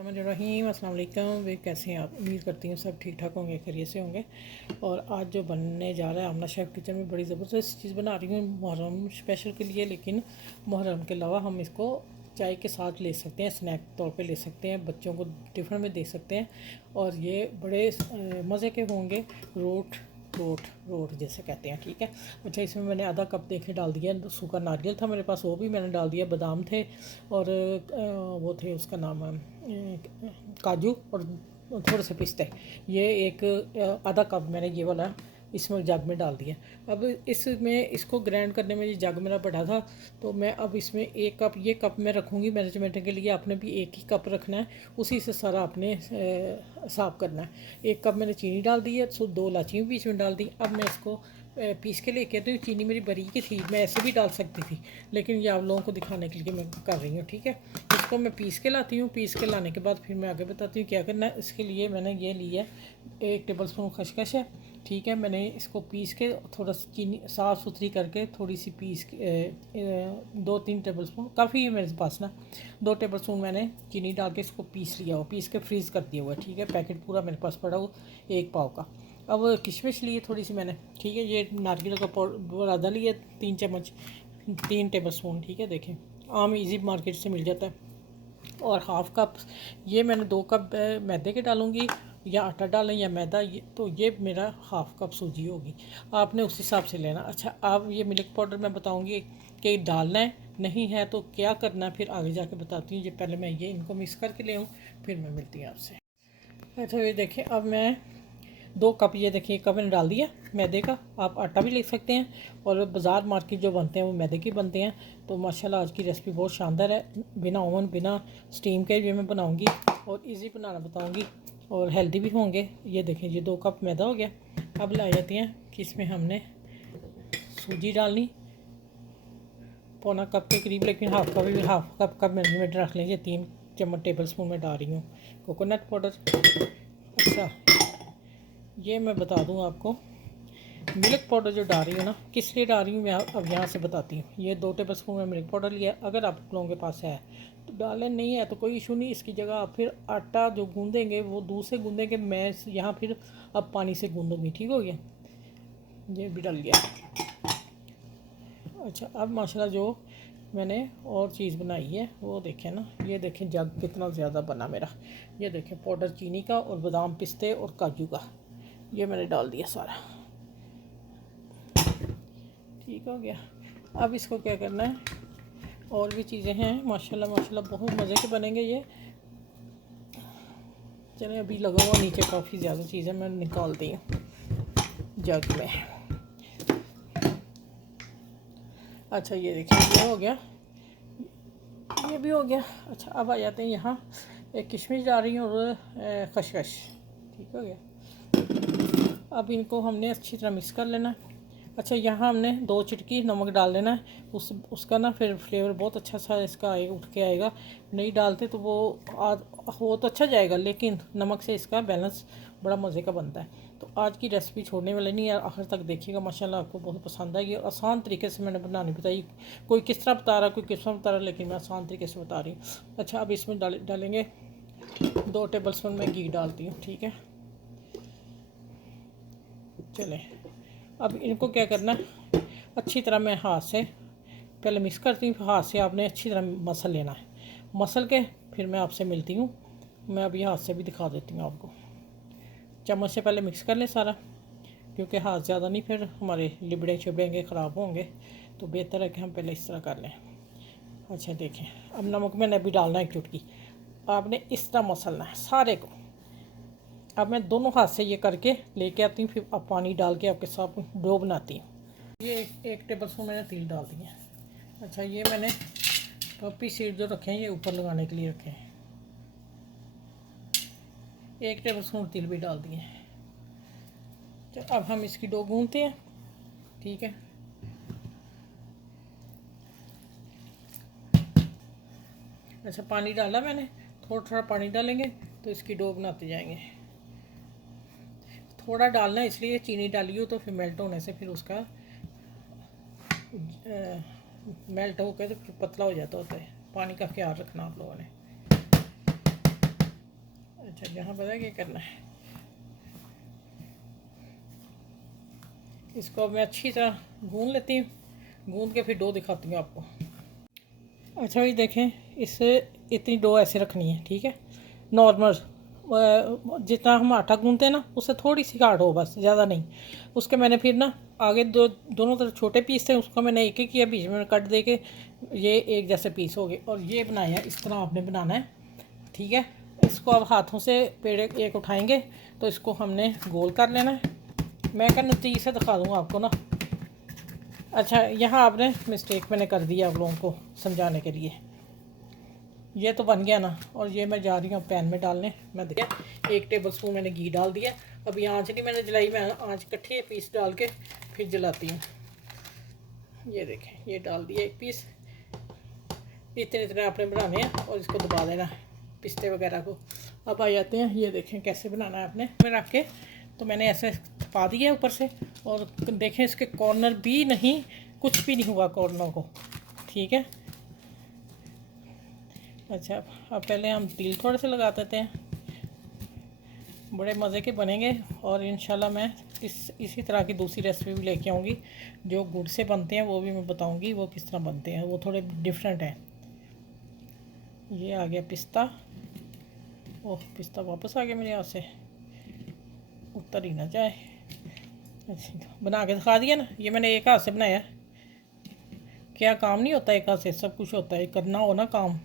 रहीम अस्सलाम वालेकुम। वे कैसे हैं आप? उम्मीद करती हूँ सब ठीक ठाक होंगे, खैरियत से होंगे। और आज जो बनने जा रहा है, आमना शेफ़ किचन में बड़ी ज़बरदस्त चीज़ बना रही हूँ मुहर्रम स्पेशल के लिए। लेकिन मुहर्रम के अलावा हम इसको चाय के साथ ले सकते हैं, स्नैक तौर पे ले सकते हैं, बच्चों को टिफ़िन में दे सकते हैं। और ये बड़े मज़े के होंगे। रोट रोट रोट जैसे कहते हैं, ठीक है। अच्छा, इसमें मैंने आधा कप देखे डाल दिया सूखा नारियल था मेरे पास, वो भी मैंने डाल दिया। बादाम थे और वो थे, उसका नाम काजू, और थोड़े से पिस्ते। ये एक आधा कप मैंने ये वाला इसमें जग में डाल दिया। अब इसमें इसको ग्राइंड करने में ये जग मेरा बड़ा था, तो मैं अब इसमें एक कप, ये कप मैं रखूँगी मैनेजमेंट के लिए। आपने भी एक ही कप रखना है, उसी से सारा आपने साफ़ करना है। एक कप मैंने चीनी डाल दी है, तो 2 इलायची भी बीच में डाल दी। अब मैं इसको पीस के लेके आती हूँ। चीनी मेरी बारीक थी, मैं ऐसे भी डाल सकती थी, लेकिन ये आप लोगों को दिखाने के लिए मैं कर रही हूँ, ठीक है। इसको मैं पीस के लाती हूँ। पीस के लाने के बाद फिर मैं आगे बताती हूँ क्या करना है। इसके लिए मैंने ये लिया 1 टेबल स्पून खसखस है, ठीक है। मैंने इसको पीस के थोड़ा सा चीनी साफ़ सुथरी करके थोड़ी सी पीस के 2-3 टेबल स्पून काफ़ी है मेरे पास ना। 2 टेबल स्पून मैंने चीनी डाल के इसको पीस लिया हुआ, पीस के फ्रीज़ कर दिया हुआ, ठीक है। पैकेट पूरा मेरे पास पड़ा हो 1 पाव का। अब किशमिश लिए थोड़ी सी मैंने, ठीक है। ये नारियल का पाउडर आधा लिया, 3 चम्मच, 3 टेबल स्पून, ठीक है। देखें, आम इजी मार्केट से मिल जाता है। और हाफ़ कप, ये मैंने 2 कप मैदे के डालूँगी, या आटा डालें या मैदा, ये तो ये मेरा हाफ़ कप सूजी होगी। आपने उस हिसाब से लेना। अच्छा, आप ये मिल्क पाउडर मैं बताऊँगी कि डालना है, नहीं है तो क्या करना है, फिर आगे जाके बताती हूँ। ये पहले मैं ये इनको मिक्स करके ले आऊँ, फिर मैं मिलती हूँ आपसे। अच्छा, ये देखें, अब मैं 2 कप, ये देखिए कप मैंने डाल दिया मैदे का। आप आटा भी ले सकते हैं, और बाज़ार मार्केट जो बनते हैं वो मैदे के बनते हैं। तो माशाल्लाह आज की रेसिपी बहुत शानदार है, बिना ओवन बिना स्टीम के भी मैं बनाऊंगी, और इजी बनाना बताऊंगी, और हेल्दी भी होंगे। ये देखें, ये 2 कप मैदा हो गया। अब ला जाते हैं कि इसमें हमने सूजी डालनी, पौना कप के करीब, लेकिन हाफ़ कप का मेजरमेंट रख लीजिए। 3 चम्मच टेबल स्पून में डाल रही हूँ कोकोनट पाउडर। अच्छा, ये मैं बता दूँ आपको, मिल्क पाउडर जो डाल रही हूँ ना, किस लिए डाल रही हूँ मैं अब यहाँ से बताती हूँ। ये 2 टेबल स्पून में मिल्क पाउडर लिया। अगर आप लोगों के पास है तो डालें, नहीं है तो कोई इशू नहीं। इसकी जगह आप फिर आटा जो गूँधेंगे वो दूध से गूँधेंगे, मैं यहाँ फिर अब पानी से गूँधूँगी, ठीक हो गया। ये भी डल गया। अच्छा, अब माशाल्लाह जो मैंने और चीज़ बनाई है वो देखें ना, ये देखें जग कितना ज़्यादा बना मेरा। ये देखें, पाउडर चीनी का और बादाम पिस्ते और काजू का, ये मैंने डाल दिया सारा, ठीक हो गया। अब इसको क्या करना है, और भी चीज़ें हैं माशाल्लाह माशाल्लाह, बहुत मज़े के बनेंगे ये। चलें, अभी लगा हुआ नीचे काफ़ी ज़्यादा चीज़ें मैं निकालती हूँ जग में। अच्छा, ये देखिए, ये हो गया, ये भी हो गया। अच्छा, अब आ जाते हैं यहाँ, एक किशमिश डाल रही हूँ और खसखस, ठीक हो गया। अब इनको हमने अच्छी तरह मिक्स कर लेना। अच्छा, यहाँ हमने 2 चिटकी नमक डाल देना है, उसका ना फिर फ्लेवर बहुत अच्छा सा इसका उठ के आएगा। नहीं डालते तो वो हो तो अच्छा जाएगा, लेकिन नमक से इसका बैलेंस बड़ा मज़े का बनता है। तो आज की रेसिपी छोड़ने वाली नहीं है, आखिर तक देखिएगा, माशाल्लाह आपको बहुत पसंद आएगी। और आसान तरीके से मैंने बनानी बताई, कोई किस तरह बता रहा, कोई किस तरह बता रहा, लेकिन मैं आसान तरीके से बता रही हूँ। अच्छा, अब इसमें डालेंगे 2 टेबल स्पून में घी डालती हूँ, ठीक है। चलें, अब इनको क्या करना है, अच्छी तरह मैं हाथ से पहले मिक्स करती हूँ, हाथ से आपने अच्छी तरह मसल लेना है। मसल के फिर मैं आपसे मिलती हूँ। मैं अभी हाथ से भी दिखा देती हूँ आपको। चम्मच से पहले मिक्स कर लें सारा, क्योंकि हाथ ज़्यादा नहीं फिर हमारे लिबड़े छिबड़ेंगे, ख़राब होंगे, तो बेहतर है कि हम पहले इस तरह कर लें। अच्छा, देखें, अब नमक मैंने अभी डालना है 1 चुटकी। आपने इस तरह मसलना है सारे को। अब मैं दोनों हाथ से ये करके लेके आती हूँ, फिर अब पानी डाल के आपके साथ डो बनाती हूँ। ये एक टेबल स्पून मैंने तिल डाल दिए। अच्छा, ये मैंने पपी सीड जो रखे हैं ये ऊपर लगाने के लिए रखे हैं, 1 टेबल स्पून तिल भी डाल दिए। तो अब हम इसकी डो गूंथते हैं, ठीक है। अच्छा, पानी डाला मैंने, थोड़ा थोड़ा पानी डालेंगे तो इसकी डो बनाते जाएंगे। थोड़ा डालना इसलिए चीनी डाली हो तो फिर मेल्ट होने से फिर उसका मेल्ट होकर तो फिर पतला हो जाता होता है। पानी का ख्याल रखना आप लोगों ने। यहाँ पता है क्या करना है, इसको मैं अच्छी तरह गूंद लेती हूँ, गूंद के फिर डो दिखाती हूँ आपको। अच्छा भाई देखें, इससे इतनी डो ऐसे रखनी है, ठीक है, नॉर्मल जितना हम आटा गूंदते हैं ना उससे थोड़ी सी गाढ़ हो, बस ज़्यादा नहीं। उसके मैंने फिर ना आगे दोनों तरफ छोटे पीस थे, उसको मैंने एक एक किया, बीच में कट दे के ये एक जैसे पीस हो गए। और ये बनाया, इस तरह आपने बनाना है, ठीक है। इसको अब हाथों से पेड़े एक उठाएंगे तो इसको हमने गोल कर लेना है। मैं क्या नतीजे से दिखा दूँगा आपको ना। अच्छा, यहाँ आपने मिस्टेक मैंने कर दिया आप लोगों को समझाने के लिए। ये तो बन गया ना, और ये मैं जा रही हूँ पैन में डालने। मैं देखिए 1 टेबल स्पून मैंने घी डाल दिया। अभी आँच नहीं मैंने जलाई, मैं आँच इकट्ठे पीस डाल के फिर जलाती हूँ। ये देखें, ये डाल दिया 1 पीस। इतने इतने आपने बनाने हैं और इसको दबा देना है पिस्ते वगैरह को। अब आ जाते हैं, ये देखें कैसे बनाना है आपने। मैं रख के तो मैंने ऐसे पा दिया ऊपर से, और देखें इसके कॉर्नर भी नहीं, कुछ भी नहीं हुआ कॉर्नर को, ठीक है। अच्छा, अब पहले हम तिल थोड़े से लगा देते हैं, बड़े मज़े के बनेंगे। और इंशाल्लाह मैं इसी तरह की दूसरी रेसिपी भी लेके आऊँगी, जो गुड़ से बनते हैं वो भी मैं बताऊँगी वो किस तरह बनते हैं, वो थोड़े डिफरेंट हैं। ये आ गया पिस्ता। ओह, पिस्ता वापस आ गया मेरे हाथ से, उतर ही ना जाए। अच्छा, बना के दिखा दिया ना, ये मैंने एक हाथ से बनाया। क्या काम नहीं होता एक हाथ से, सब कुछ होता है, करना हो ना काम,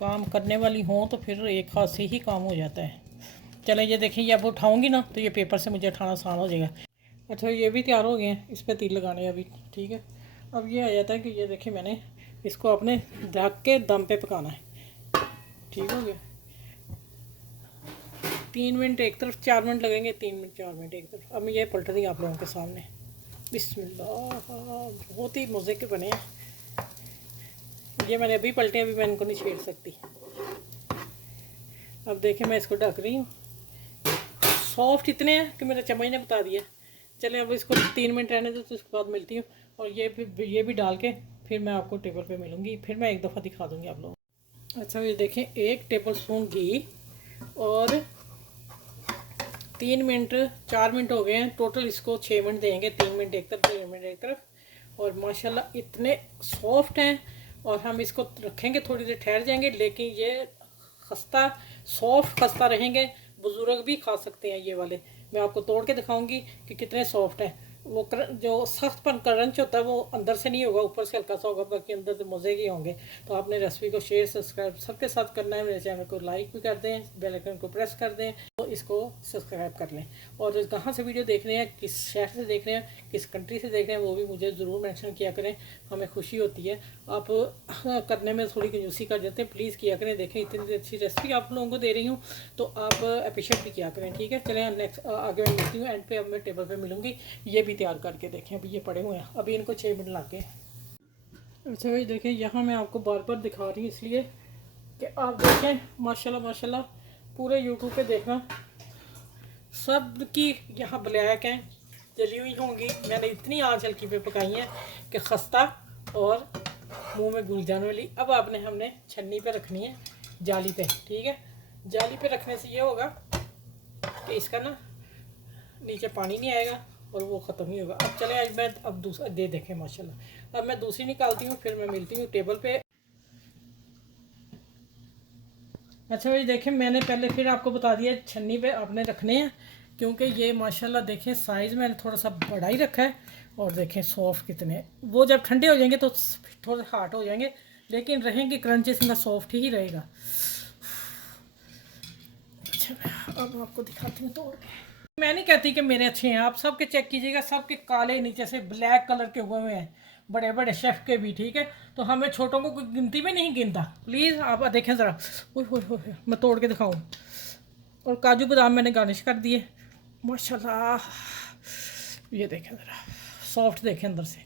काम करने वाली हो तो फिर एक हाथ से ही काम हो जाता है। चलें, ये देखिए, ये अब उठाऊंगी ना तो ये पेपर से मुझे उठाना आसान हो जाएगा। अच्छा, ये भी तैयार हो गए हैं, इस पर तिल लगाने अभी, ठीक है। अब ये आ जाता है कि ये देखिए मैंने इसको अपने ढक के दम पे पकाना है, ठीक हो गया। 3 मिनट एक तरफ, 4 मिनट लगेंगे, 3 मिनट 4 मिनट एक तरफ। अब मैं ये पलट रही हूँ आप लोगों के सामने। बिस्मिल्लाह, बहुत ही मज़े के बने हैं। ये मैंने अभी पलटे, अभी मैं इनको नहीं छेड़ सकती। अब देखें, मैं इसको ढक रही हूँ। सॉफ्ट इतने हैं कि मेरा चम्मच ने बता दिया। चलें, अब इसको 3 मिनट रहने दो, तो उसके बाद मिलती हूँ। और ये भी डाल के फिर मैं आपको टेबल पे मिलूँगी, फिर मैं एक दफ़ा दिखा दूँगी आप लोग। अच्छा, ये देखें, 1 टेबल स्पून घी, और 3 मिनट 4 मिनट हो गए हैं टोटल। इसको 6 मिनट देंगे, 3 मिनट एक तरफ, 3 मिनट एक तरफ। और माशाल्लाह इतने सॉफ्ट हैं। और हम इसको रखेंगे, थोड़ी देर ठहर जाएंगे, लेकिन ये खस्ता सॉफ्ट खस्ता रहेंगे, बुज़ुर्ग भी खा सकते हैं ये वाले। मैं आपको तोड़ के दिखाऊंगी कि कितने सॉफ्ट हैं। वो जो सख्तपन क्रंच होता है वो अंदर से नहीं होगा, ऊपर से हल्का सा होगा, बाकी अंदर से मज़े के होंगे। तो आपने रेसिपी को शेयर सब्सक्राइब सबके साथ करना है। मेरे चैनल को लाइक भी कर दें, बेल आइकन को प्रेस कर दें, तो इसको सब्सक्राइब कर लें। और कहाँ से वीडियो देख रहे हैं, किस शहर से देख रहे हैं, किस कंट्री से देख रहे हैं, वो भी मुझे ज़रूर मेंशन किया करें, हमें खुशी होती है। आप करने में थोड़ी कंजूसी कर देते हैं, प्लीज़ किया करें। देखें, इतनी अच्छी रेसिपी आप लोगों को दे रही हूँ, तो आप अप्रिशिएट भी किया करें, ठीक है। चलें, नेक्स्ट आगे मैं मिलती हूँ, एंड पे अब मैं टेबल पे मिलूँगी। ये भी तैयार करके देखें, अभी ये पड़े हुए हैं, अभी इनको 6 मिनट लग गए। अच्छा भाई देखें, यहाँ मैं आपको बार बार दिखा रही हूँ इसलिए कि आप देखें, माशाल्लाह माशाल्लाह, पूरे यूट्यूब पे देखना, सब की यहाँ ब्लैक हैं, जली हुई होंगी। मैंने इतनी आँच हल्की पे पकाई है कि खस्ता और मुंह में घुल जाने वाली। अब आपने हमने छन्नी पे रखनी है, जाली पे, ठीक है। जाली पे रखने से ये होगा कि इसका ना नीचे पानी नहीं आएगा और वो ख़त्म नहीं होगा। अब चले, आज मैं अब दूसरा दे देखें, माशाल्लाह। अब मैं दूसरी निकालती हूँ, फिर मैं मिलती हूँ टेबल पे। अच्छा भाई देखें, मैंने पहले फिर आपको बता दिया छन्नी पे आपने रखने हैं, क्योंकि ये माशाल्लाह देखें साइज़ मैंने थोड़ा सा बड़ा ही रखा है। और देखें सॉफ्ट कितने, वो जब ठंडे हो जाएंगे तो थोड़े हार्ड हो जाएंगे, लेकिन रहेंगे क्रंचेस, इनका सॉफ्ट ही रहेगा। अच्छा, अब आपको दिखाती हूँ तोड़ के। मैं नहीं कहती कि मेरे अच्छे हैं, आप सबके चेक कीजिएगा, सबके काले नीचे से ब्लैक कलर के हुए हैं, बड़े बड़े शेफ़ के भी, ठीक है। तो हमें छोटों को कोई गिनती में नहीं गिनता। प्लीज़ आप देखें ज़रा, मैं तोड़ के दिखाऊँ। और काजू बादाम मैंने गार्निश कर दिए, माशाल्लाह। ये देखें ज़रा, सॉफ्ट देखें अंदर से।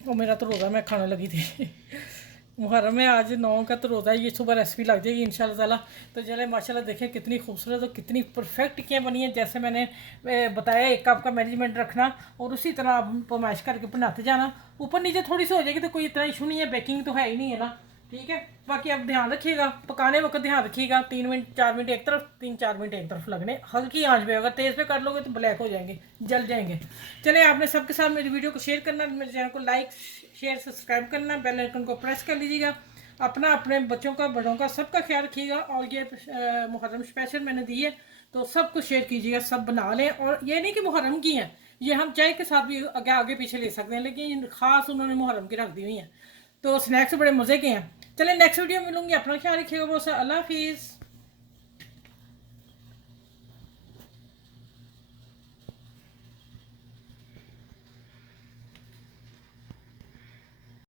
और मेरा तो रोज़ा मैं खाने लगी थी मुहर्रम में आज 9 का तो रोज़ा है, ये सुबह रेसिपी लग जाएगी इंशाल्लाह ताला। तो चले, माशाल्लाह देखें कितनी खूबसूरत और कितनी परफेक्ट क्या बनी है, जैसे मैंने बताया। एक कप का मैनेजमेंट रखना और उसी तरह आप पमाइश करके बनाते जाना। ऊपर नीचे थोड़ी सी हो जाएगी तो कोई इतना इशू नहीं है, बेकिंग तो है ही नहीं है ना, ठीक है। बाकी आप ध्यान रखिएगा, पकाने वक्त ध्यान रखिएगा, 3 मिनट 4 मिनट एक तरफ, 3-4 मिनट एक तरफ लगने, हल्की आंच पे। अगर तेज़ पे कर लोगे तो ब्लैक हो जाएंगे, जल जाएंगे। चले, आपने सबके साथ मेरी वीडियो को शेयर करना, मेरे चैनल को लाइक शेयर सब्सक्राइब करना, बेल आइकन को प्रेस कर लीजिएगा। अपना, अपने बच्चों का, बड़ों का, सबका ख्याल रखिएगा। और ये मुहर्रम स्पेशल मैंने दी है, तो सबको शेयर कीजिएगा, सब बना लें। और ये नहीं कि मुहर्रम की है, ये हम चाय के साथ भी आगे आगे पीछे ले सकते हैं, लेकिन ख़ास उन्होंने मुहर्रम की रख दी हुई है। तो स्नैक्स बड़े मज़े के हैं। चले, नेक्स्ट वीडियो मिलूंगी। अपना ख्याल रखिएगा बहुत सा। अल्लाह हाफिज़।